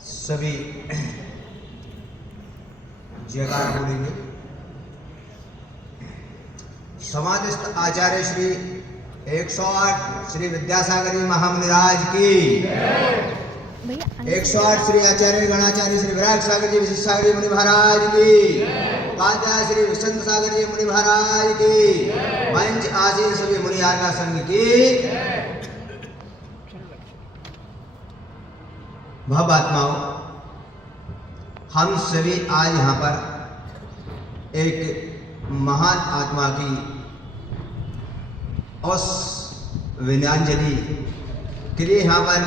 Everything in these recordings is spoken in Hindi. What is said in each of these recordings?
सभी जयकार बोलेंगे। समाधिस्थ आचार्य श्री 108 श्री विद्यासागर जी महामुनिराज की, 108 श्री आचार्य गणाचार्य श्री विराग सागर जी विशिष्टाचार्य जी मुनि महाराज की, उपाध्याय श्री वसंत सागर जी मुनि महाराज की, मंच आसीन सभी मुनि आज्ञा संघ की। भव आत्माओं, हम सभी आज यहाँ पर एक महान आत्मा की उस विनयांजलि के लिए यहाँ पर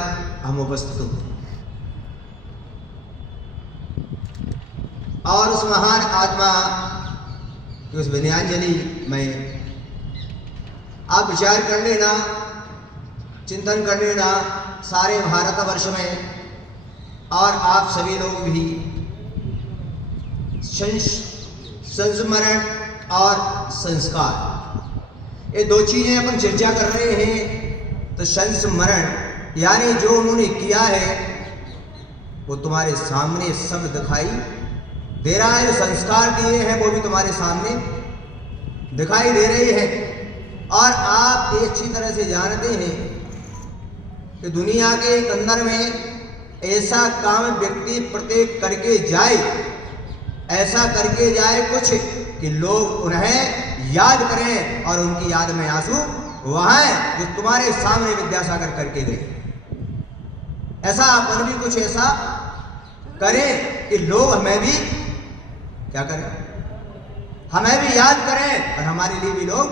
हम उपस्थित हुए और उस महान आत्मा की उस विनयांजलि में आप विचार कर लेना, चिंतन कर लेना। सारे भारतवर्ष में और आप सभी लोग भी संस्मरण और संस्कार, ये दो चीजें अपन चर्चा कर रहे हैं। तो संस्मरण यानी जो उन्होंने किया है वो तुम्हारे सामने सब दिखाई दे रहा है। जो संस्कार दिए हैं वो भी तुम्हारे सामने दिखाई दे रहे हैं। और आप ये अच्छी तरह से जानते हैं कि दुनिया के अंदर में ऐसा काम व्यक्ति प्रत्येक करके जाए, ऐसा करके जाए कुछ कि लोग उन्हें याद करें और उनकी याद में आंसू वहां जो तुम्हारे सामने विद्यासागर करके गए। ऐसा अपन भी कुछ ऐसा करें कि लोग हमें भी क्या करें, हमें भी याद करें और हमारे लिए भी लोग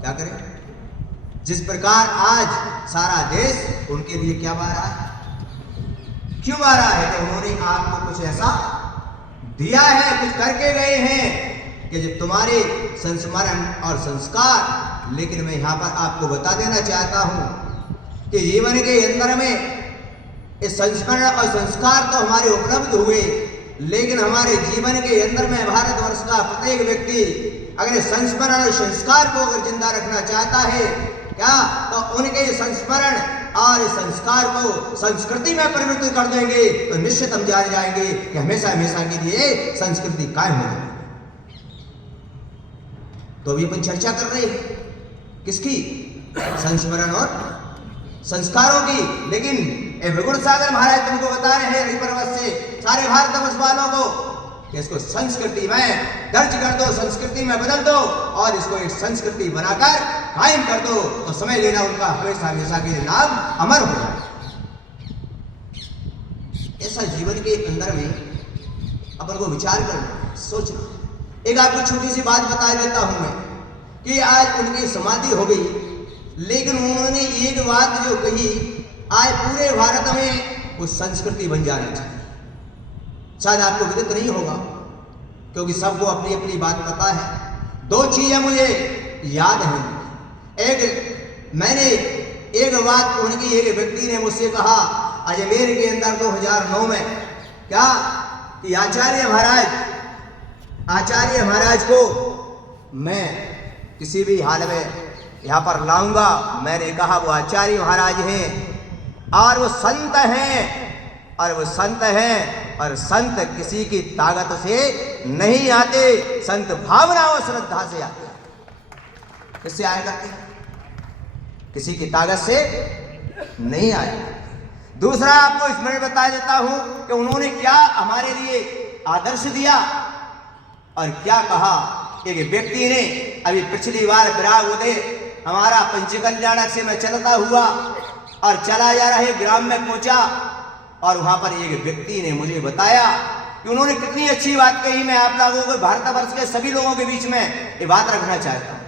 क्या करें। जिस प्रकार आज सारा देश उनके लिए क्या गा रहा है, क्यों आ रहा है कि उन्होंने आपको कुछ ऐसा दिया है, कुछ करके गए हैं कि जो तुम्हारे संस्मरण और संस्कार। लेकिन मैं यहां पर आपको बता देना चाहता हूं कि जीवन के अंदर में इस संस्मरण और संस्कार तो हमारे उपलब्ध हुए, लेकिन हमारे जीवन के अंदर में भारतवर्ष का प्रत्येक व्यक्ति अगर संस्मरण और संस्कार को अगर जिंदा रखना चाहता है क्या, तो उनके संस्मरण और इस संस्कार को संस्कृति में परिवर्तित कर देंगे तो निश्चित हम जान जाएंगे कि हमेशा हमेशा के लिए संस्कृति कायम हो जाएगी। तो अभी अपन चर्चा कर रहे हैं किसकी, संस्मरण और संस्कारों की। लेकिन विगुण सागर महाराज तुमको बता रहे हैं हरिपर्वत से सारे भारतवर्ष वालों को कि इसको संस्कृति में दर्ज कर दो, संस्कृति में बदल दो और इसको एक संस्कृति बनाकर कायम कर दो। तो समझ लेना उनका हमेशा हमेशा के नाम अमर हो जाए। ऐसा जीवन के अंदर में अपन को विचार करना, सोचना। एक आपको छोटी सी बात बता देता हूं मैं कि आज उनकी समाधि हो गई, लेकिन उन्होंने एक बात जो कही, आज पूरे भारत में वो संस्कृति बन जाना चाहिए। शायद आपको विदित नहीं होगा क्योंकि सबको अपनी अपनी बात पता है। दो चीजें मुझे याद हैं। एक, मैंने एक बात उनकी एक व्यक्ति ने मुझसे कहा अजमेर के अंदर 2009 में क्या कि आचार्य महाराज को मैं किसी भी हाल में यहाँ पर लाऊंगा। मैंने कहा वो आचार्य महाराज हैं और वो संत हैं, और वो संत हैं और संत किसी की ताकत से नहीं आते, संत भावना और श्रद्धा से आते हैं। किससे आया करते हैं? किसी की ताकत से नहीं आया। दूसरा आपको इसमें बता देता हूं कि उन्होंने क्या हमारे लिए आदर्श दिया और क्या कहा। एक व्यक्ति ने अभी पिछली बार विराग उदय हमारा पंचकल्याणक से मैं चलता हुआ और चला जा रहे ग्राम में पहुंचा और वहां पर एक व्यक्ति ने मुझे बताया कि उन्होंने कितनी अच्छी बात कही। मैं आप लोगों को भारतवर्ष के सभी लोगों के बीच में ये बात रखना चाहता हूं।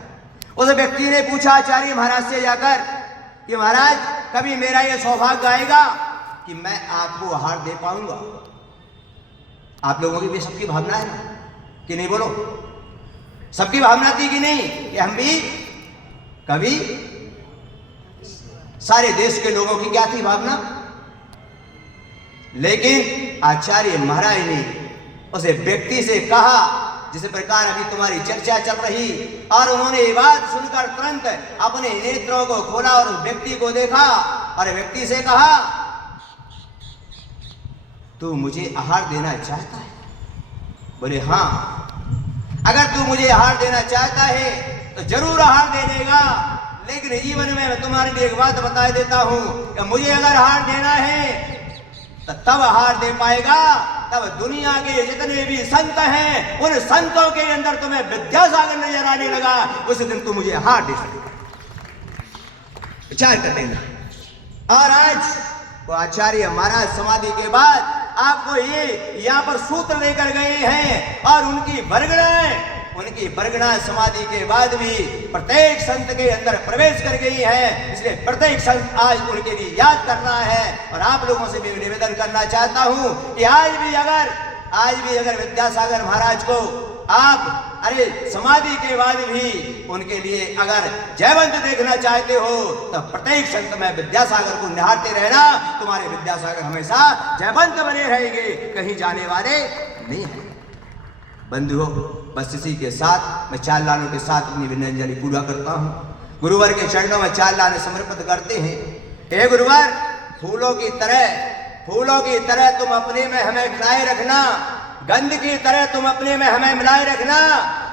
उस व्यक्ति ने पूछा आचार्य महाराज से जाकर कि महाराज कभी मेरा ये सौभाग्य आएगा कि मैं आपको आहार दे पाऊंगा। आप लोगों की भी सबकी भावना है कि नहीं, बोलो सबकी भावना थी कि नहीं कि हम भी कभी, सारे देश के लोगों की क्या थी भावना। लेकिन आचार्य महाराज ने उस व्यक्ति से कहा जिस प्रकार अभी तुम्हारी चर्चा चल रही, और उन्होंने ये बात सुनकर तुरंत अपने नेत्रों को खोला और उस व्यक्ति को देखा और व्यक्ति से कहा तू मुझे आहार देना चाहता है? बोले हाँ, अगर तू मुझे आहार देना चाहता है तो जरूर आहार दे देगा, लेकिन जीवन में मैं तुम्हारे लिए एक बात बता देता हूं कि मुझे अगर आहार देना है तो तब आहार दे पाएगा, तब दुनिया के जितने भी संत हैं उन संतों के अंदर तुम्हें विद्यासागर नजर आने लगा, उस दिन तू मुझे आहार दे सकेगा। विचार कर लेना। और आज वो आचार्य महाराज समाधि के बाद आपको ये यहाँ पर सूत्र लेकर गए हैं, और उनकी बरगना समाधि के बाद भी प्रत्येक संत के अंदर प्रवेश कर गई है। इसलिए प्रत्येक संत आज उनके लिए याद करना है। और आप लोगों से भी निवेदन करना चाहता हूं कि आज भी अगर विद्यासागर महाराज को आप समाधि के बाद भी उनके लिए अगर जयवंत देखना चाहते हो तो प्रत्येक संत में विद्यासागर को निहारते रहना, तुम्हारे विद्यासागर हमेशा जयवंत बने रहेंगे, कहीं जाने वाले नहीं है। बंधुओं, बस इसी के साथ मैं चार लानों के साथ अपनी विनयंजलि पूरा करता हूँ। गुरुवर के चरणों में चार लाने समर्पित करते हैं। हे गुरुवर, फूलों की तरह तुम अपने में हमें खिलाए रखना, गंध की तरह तुम अपने में हमें मिलाए रखना।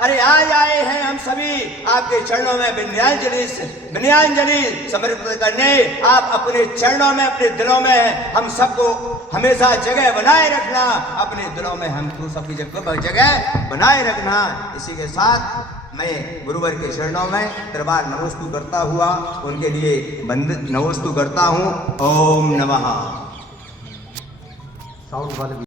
अरे आज आए हैं हम सभी आपके चरणों में विनयांजलि समर्पित करने। आप अपने चरणों में, अपने दिलों में हम सबको हमेशा जगह बनाए रखना, अपने दिलों में हम तो सबकी जगह बनाए रखना। इसी के साथ मैं गुरुवर के चरणों में दरबार नमोस्तु करता हुआ उनके लिए नमोस्तु करता हूँ। ओम नमः। साउंड वाले